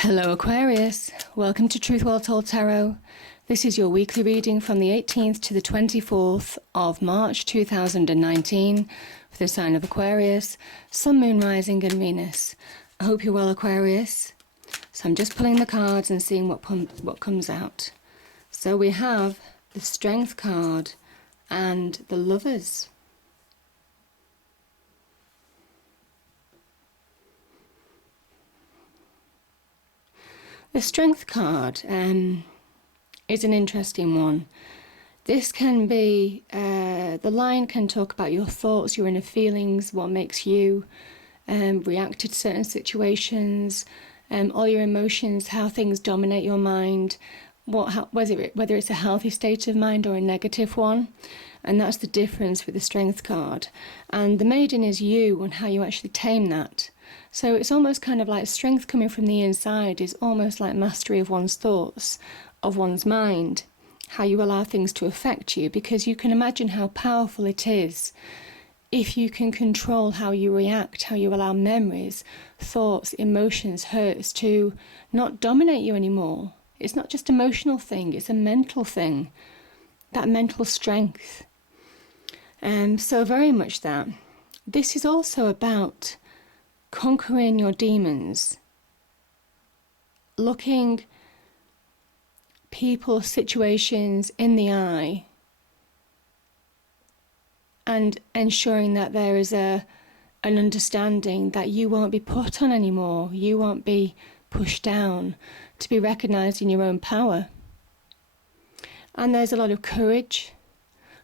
Hello Aquarius, welcome to Truth Well Told Tarot. This is your weekly reading from the 18th to the 24th of March 2019 for the sign of Aquarius, Sun, Moon, Rising and Venus. I hope you're well, Aquarius. So I'm just pulling the cards and seeing what comes out. So we have the Strength card and the Lovers. The Strength card is an interesting one. This can be, the line can talk about your thoughts, your inner feelings, what makes you react to certain situations, all your emotions, how things dominate your mind, whether it's a healthy state of mind or a negative one. And that's the difference with the Strength card. And the Maiden is you and how you actually tame that. So it's almost kind of like strength coming from the inside is almost like mastery of one's thoughts, of one's mind, how you allow things to affect you, because you can imagine how powerful it is if you can control how you react, how you allow memories, thoughts, emotions, hurts to not dominate you anymore. It's not just an emotional thing, it's a mental thing, that mental strength. So very much that. This is also about conquering your demons, looking people, situations in the eye and ensuring that there is an understanding that you won't be put on anymore, you won't be pushed down, to be recognised in your own power. And there's a lot of courage,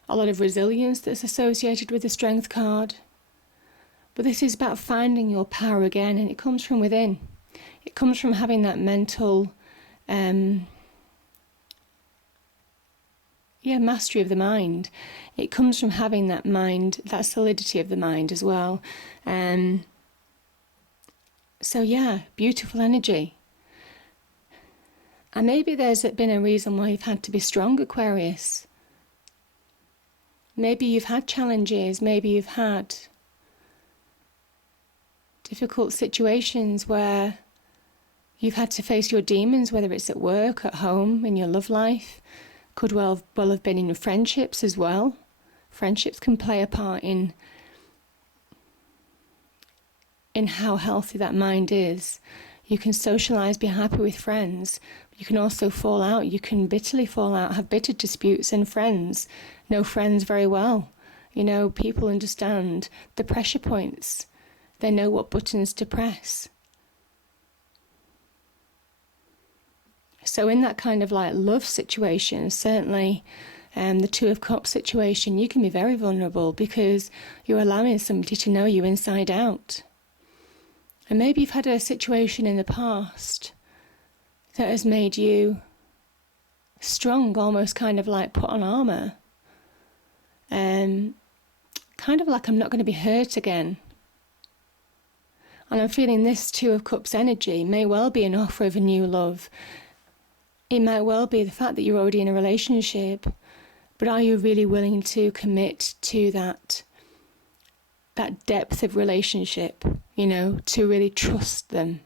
a lot of resilience that's associated with the Strength card. But this is about finding your power again, and it comes from within. It comes from having that mental, mastery of the mind. It comes from having that mind, that solidity of the mind as well. Beautiful energy. And maybe there's been a reason why you've had to be strong, Aquarius. Maybe you've had challenges, maybe you've had difficult situations where you've had to face your demons, whether it's at work, at home, in your love life. Could well have been in your friendships as well. Friendships can play a part in how healthy that mind is. You can socialise, be happy with friends. You can also fall out. You can bitterly fall out, have bitter disputes, and friends know friends very well. You know, people understand the pressure points. They know what buttons to press. So in that kind of like love situation, certainly the Two of Cups situation, you can be very vulnerable because you're allowing somebody to know you inside out. And maybe you've had a situation in the past that has made you strong, almost kind of like put on armour. Kind of like, I'm not going to be hurt again. And I'm feeling this Two of Cups energy may well be an offer of a new love. It might well be the fact that you're already in a relationship, but are you really willing to commit to that depth of relationship, to really trust them?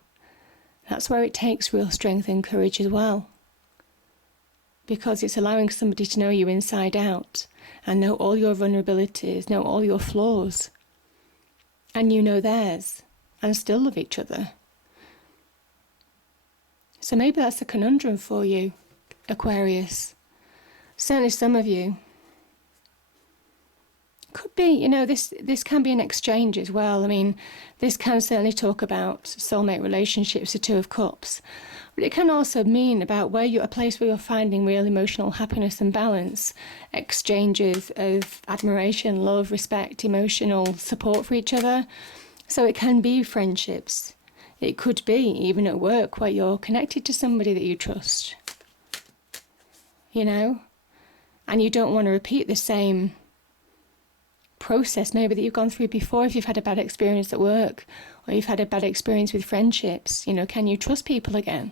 That's where it takes real strength and courage as well. Because it's allowing somebody to know you inside out and know all your vulnerabilities, know all your flaws, and you know theirs, and still love each other. So maybe that's a conundrum for you, Aquarius. Certainly some of you. Could be, this can be an exchange as well. I mean, this can certainly talk about soulmate relationships, the Two of Cups. But it can also mean about a place where you're finding real emotional happiness and balance, exchanges of admiration, love, respect, emotional support for each other. So it can be friendships. It could be even at work where you're connected to somebody that you trust, and you don't want to repeat the same process maybe that you've gone through before if you've had a bad experience at work or you've had a bad experience with friendships. Can you trust people again?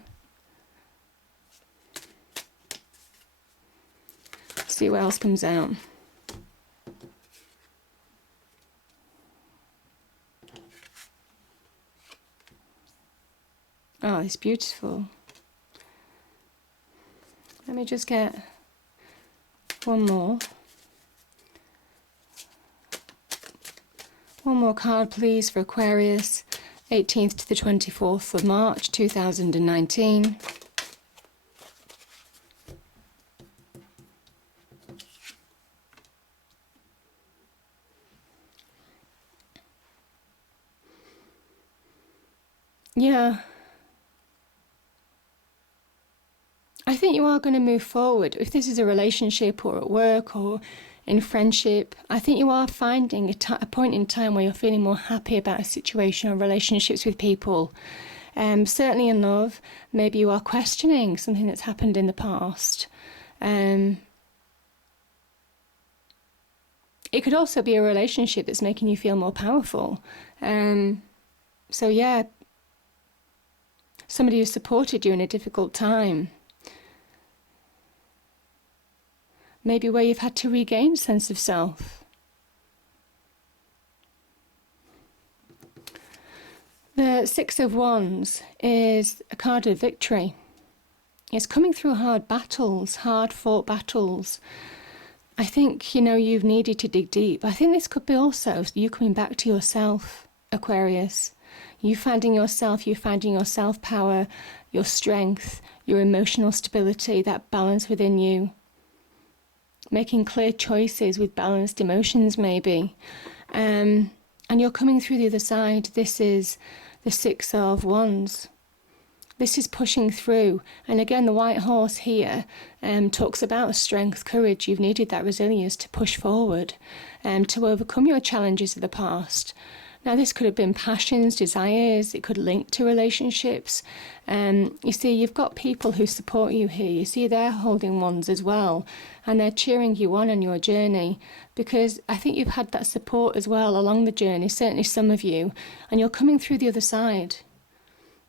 Let's see what else comes out. Oh, it's beautiful. Let me just get one more. One more card, please, for Aquarius, 18th to the 24th of March, 2019. Yeah. I think you are going to move forward. If this is a relationship or at work or in friendship, I think you are finding a point in time where you're feeling more happy about a situation or relationships with people. Certainly in love, maybe you are questioning something that's happened in the past. It could also be a relationship that's making you feel more powerful. So yeah, somebody who supported you in a difficult time. Maybe where you've had to regain a sense of self. The Six of Wands is a card of victory. It's coming through hard battles, hard-fought battles. I think, you've needed to dig deep. I think this could be also you coming back to yourself, Aquarius. You finding your self-power, your strength, your emotional stability, that balance within you. Making clear choices with balanced emotions, maybe. And you're coming through the other side. This is the Six of Wands. This is pushing through. And again, the white horse here talks about strength, courage. You've needed that resilience to push forward, to overcome your challenges of the past. Now, this could have been passions, desires. It could link to relationships. You see, you've got people who support you here. You see, they're holding wands as well. And they're cheering you on your journey. Because I think you've had that support as well along the journey, certainly some of you. And you're coming through the other side.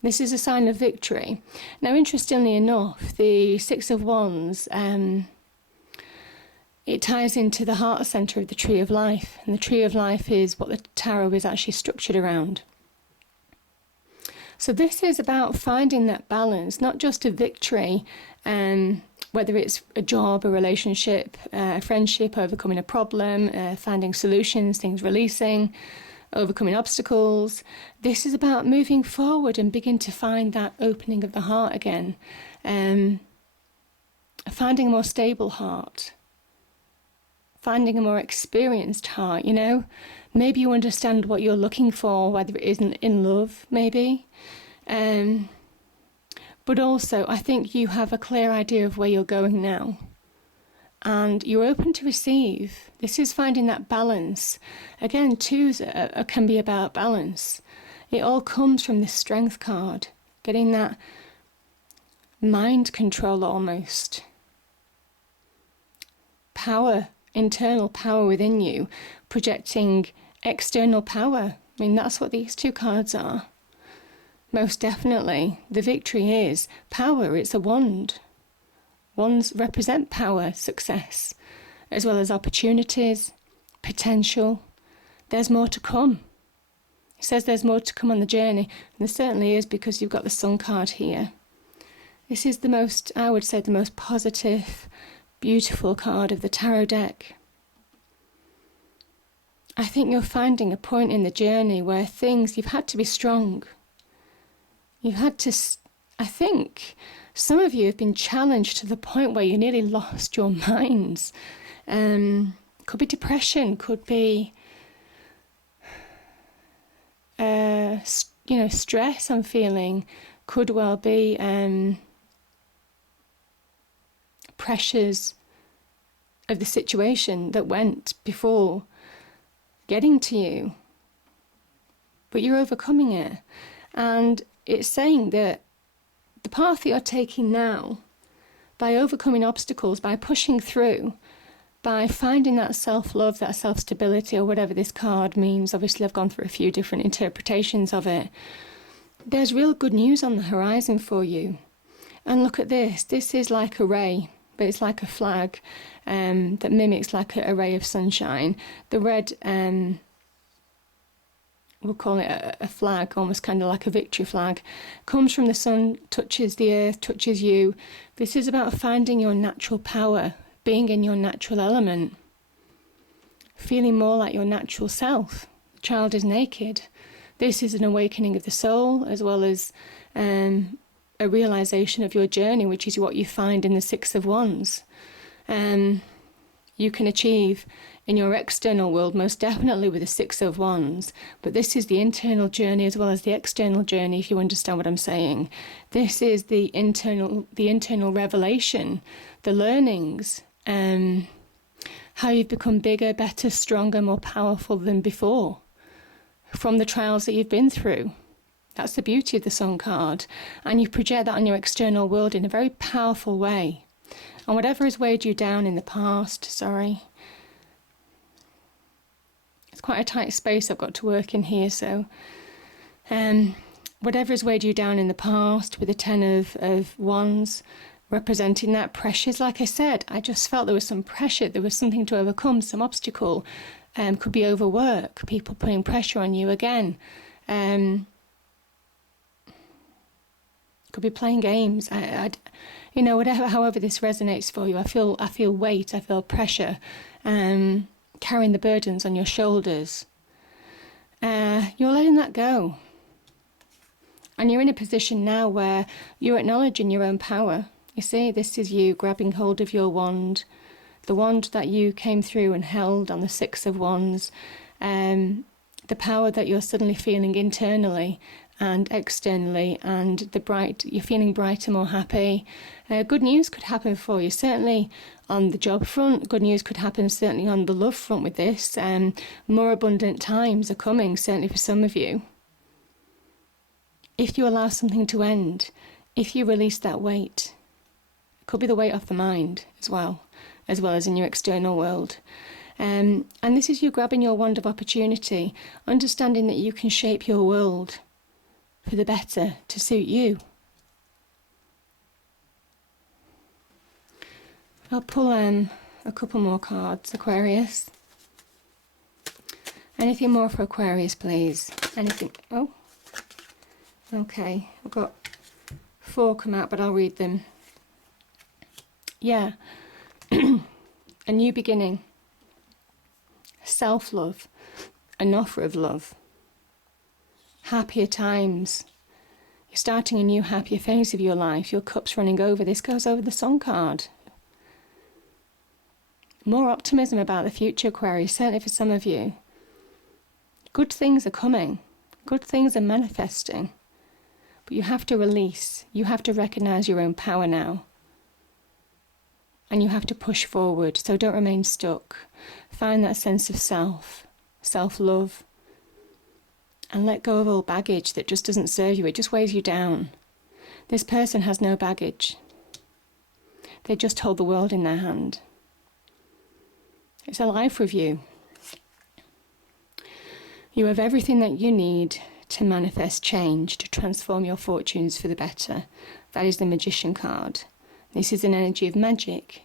This is a sign of victory. Now, interestingly enough, the Six of Wands, it ties into the heart centre of the Tree of Life. And the Tree of Life is what the tarot is actually structured around. So this is about finding that balance, not just a victory, whether it's a job, a relationship, a friendship, overcoming a problem, finding solutions, things releasing, overcoming obstacles. This is about moving forward and begin to find that opening of the heart again. Finding a more stable heart. Finding a more experienced heart, Maybe you understand what you're looking for, whether it isn't in love, maybe. But also, I think you have a clear idea of where you're going now. And you're open to receive. This is finding that balance. Again, twos can be about balance. It all comes from this strength card. Getting that mind control almost. Power. Internal power within you, projecting external power. I mean, that's what these two cards are. Most definitely. The victory is power. It's a wand. Wands represent power, success, as well as opportunities, potential. There's more to come. It says there's more to come on the journey. And there certainly is, because you've got the Sun card here. This is I would say, the most positive, beautiful card of the tarot deck. I think you're finding a point in the journey where you've had to be strong. You've had to, I think some of you have been challenged to the point where you nearly lost your minds. Could be depression, could be, stress I'm feeling, could well be pressures of the situation that went before getting to you. But you're overcoming it. And it's saying that the path that you're taking now, by overcoming obstacles, by pushing through, by finding that self-love, that self-stability, or whatever this card means. Obviously, I've gone through a few different interpretations of it. There's real good news on the horizon for you. And look at this. This is like a ray, but it's like a flag that mimics like a ray of sunshine. The red we'll call it a flag, almost kind of like a victory flag, comes from the sun, touches the earth, touches you. This is about finding your natural power, being in your natural element, feeling more like your natural self. The child is naked. This is an awakening of the soul, as well as a realization of your journey, which is what you find in the Six of Wands. You can achieve in your external world, most definitely with the Six of Wands, but this is the internal journey as well as the external journey, if you understand what I'm saying. This is the internal revelation, the learnings, how you've become bigger, better, stronger, more powerful than before from the trials that you've been through. That's the beauty of the Sun card. And you project that on your external world in a very powerful way. And whatever has weighed you down in the past, it's quite a tight space I've got to work in here, so whatever has weighed you down in the past with the Ten of Wands, representing that pressures, like I said, I just felt there was some pressure, there was something to overcome, some obstacle, could be overwork, people putting pressure on you again, could be playing games, whatever, however this resonates for you. I feel weight, I feel pressure, carrying the burdens on your shoulders. You're letting that go. And you're in a position now where you're acknowledging your own power. You see, this is you grabbing hold of your wand, the wand that you came through and held on the Six of Wands, the power that you're suddenly feeling internally and externally, and you're feeling brighter, more happy. Good news could happen for you, certainly on the job front. Good news could happen certainly on the love front with this. More abundant times are coming, certainly for some of you. If you allow something to end, if you release that weight, it could be the weight off the mind as well as in your external world. And this is you grabbing your wand of opportunity, understanding that you can shape your world for the better, to suit you. I'll pull a couple more cards, Aquarius. Anything more for Aquarius, please? Anything? Oh, okay. I've got 4 come out, but I'll read them. Yeah. A new beginning. Self-love. An offer of love. Happier times. You're starting a new happier phase of your life. Your cup's running over. This goes over the Sun card. More optimism about the future, Aquarius, certainly for some of you. Good things are coming. Good things are manifesting. But you have to release. You have to recognize your own power now. And you have to push forward. So don't remain stuck. Find that sense of self-love. And let go of all baggage that just doesn't serve you. It just weighs you down. This person has no baggage. They just hold the world in their hand. It's a life review. You have everything that you need to manifest change, to transform your fortunes for the better. That is the Magician card. This is an energy of magic.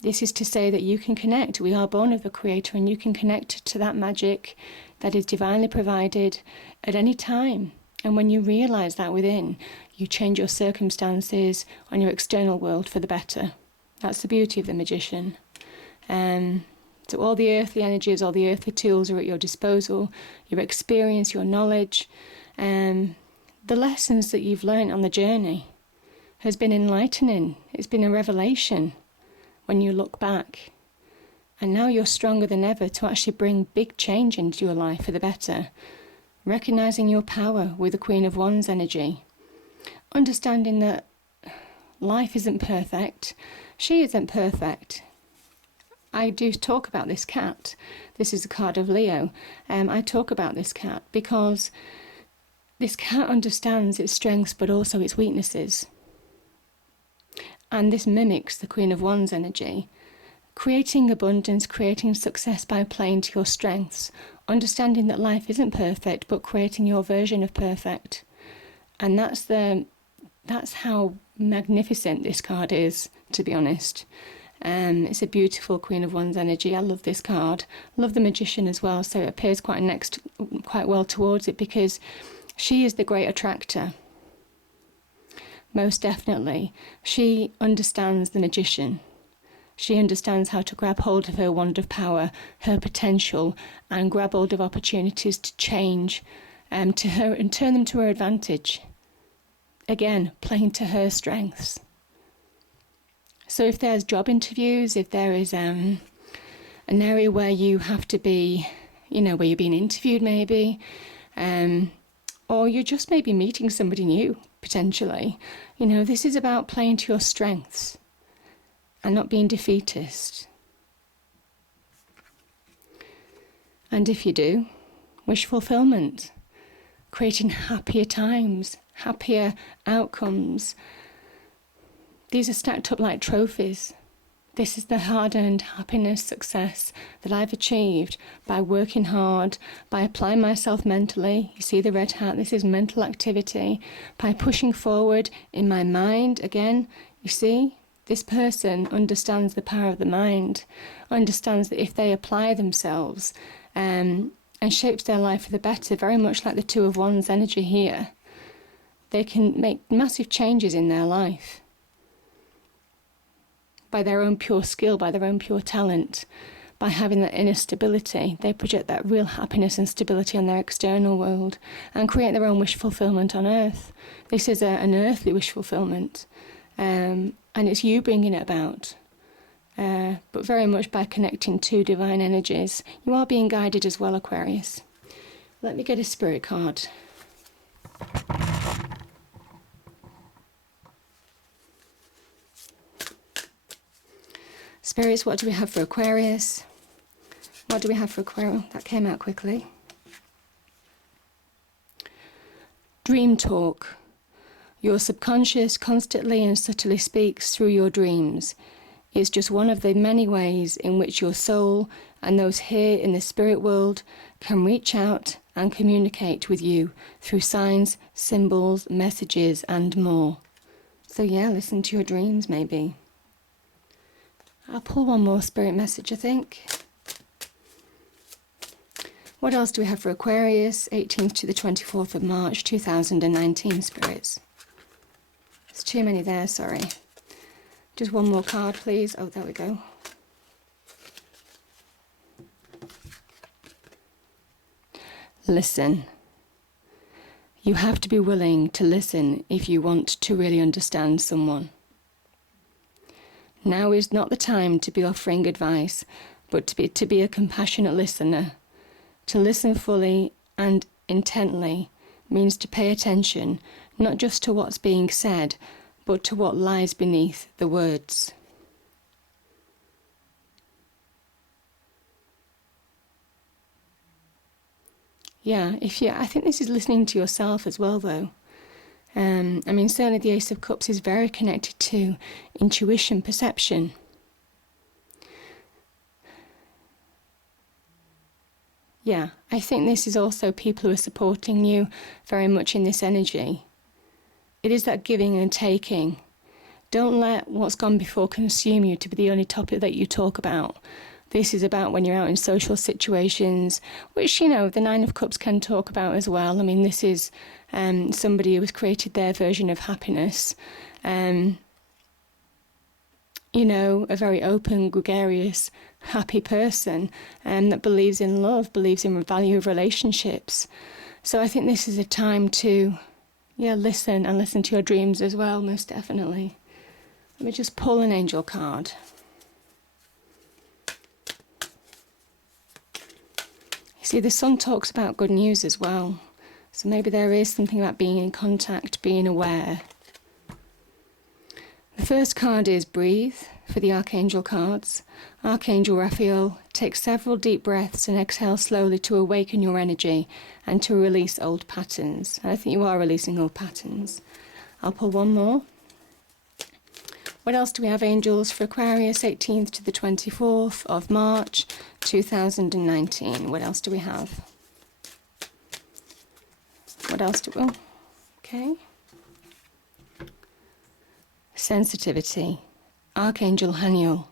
This is to say that you can connect. We are born of the Creator, and you can connect to that magic that is divinely provided at any time. And when you realise that within, you change your circumstances on your external world for the better. That's the beauty of the Magician. So all the earthly energies, all the earthly tools are at your disposal, your experience, your knowledge, the lessons that you've learned on the journey has been enlightening. It's been a revelation when you look back. And now you're stronger than ever to actually bring big change into your life for the better. Recognising your power with the Queen of Wands energy. Understanding that life isn't perfect. She isn't perfect. I do talk about this cat. This is a card of Leo. I talk about this cat because this cat understands its strengths but also its weaknesses. And this mimics the Queen of Wands energy. Creating abundance, creating success by playing to your strengths. Understanding that life isn't perfect, but creating your version of perfect. And that's how magnificent this card is, to be honest. It's a beautiful Queen of Wands energy. I love this card. I love the Magician as well, so it appears quite well towards it, because she is the great attractor. Most definitely. She understands the Magician. She understands how to grab hold of her wand of power, her potential, and grab hold of opportunities to change to her and turn them to her advantage. Again, playing to her strengths. So if there's job interviews, if there is an area where you have to be, where you're being interviewed maybe, or you're just maybe meeting somebody new, potentially, this is about playing to your strengths and not being defeatist. And if you do, wish fulfillment, creating happier times, happier outcomes. These are stacked up like trophies. This is the hard-earned happiness, success that I've achieved by working hard, by applying myself mentally. You see the red hat, this is mental activity. By pushing forward in my mind, again, you see, this person understands the power of the mind, understands that if they apply themselves and shapes their life for the better, very much like the Two of Wands energy here, they can make massive changes in their life. By their own pure skill, by their own pure talent, by having that inner stability, they project that real happiness and stability on their external world and create their own wish fulfillment on earth. This is an earthly wish fulfillment, and it's you bringing it about, but very much by connecting to divine energies. You are being guided as well, Aquarius. Let me get a spirit card. Spirits, what do we have for Aquarius? What do we have for Aquarius? That came out quickly. Dream talk. Your subconscious constantly and subtly speaks through your dreams. It's just one of the many ways in which your soul and those here in the spirit world can reach out and communicate with you through signs, symbols, messages, and more. So yeah, listen to your dreams maybe. I'll pull one more spirit message, I think. What else do we have for Aquarius? 18th to the 24th of March, 2019 spirits. There's too many there, sorry. Just one more card, please. Oh, there we go. Listen. You have to be willing to listen if you want to really understand someone. Now is not the time to be offering advice, but to be a compassionate listener. To listen fully and intently means to pay attention, not just to what's being said, but to what lies beneath the words. Yeah, I think this is listening to yourself as well, though. Certainly the Ace of Cups is very connected to intuition, perception. Yeah, I think this is also people who are supporting you very much in this energy. It is that giving and taking. Don't let what's gone before consume you to be the only topic that you talk about. This is about when you're out in social situations, which, the Nine of Cups can talk about as well. This is somebody who has created their version of happiness. A very open, gregarious, happy person that believes in love, believes in the value of relationships. So I think this is a time to, listen and listen to your dreams as well, most definitely. Let me just pull an angel card. See, the sun talks about good news as well. So maybe there is something about being in contact, being aware. The first card is breathe for the Archangel cards. Archangel Raphael, take several deep breaths and exhale slowly to awaken your energy and to release old patterns. And I think you are releasing old patterns. I'll pull one more. What else do we have, angels, for Aquarius, 18th to the 24th of March, 2019? What else do we have? What else do we... Oh, okay. Sensitivity. Archangel Haniel,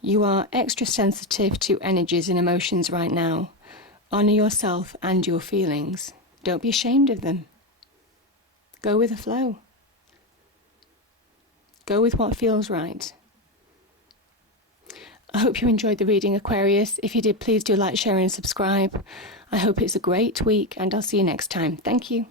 You are extra sensitive to energies and emotions right now. Honour yourself and your feelings. Don't be ashamed of them. Go with the flow. Go with what feels right. I hope you enjoyed the reading, Aquarius. If you did, please do like, share and subscribe. I hope it's a great week and I'll see you next time. Thank you.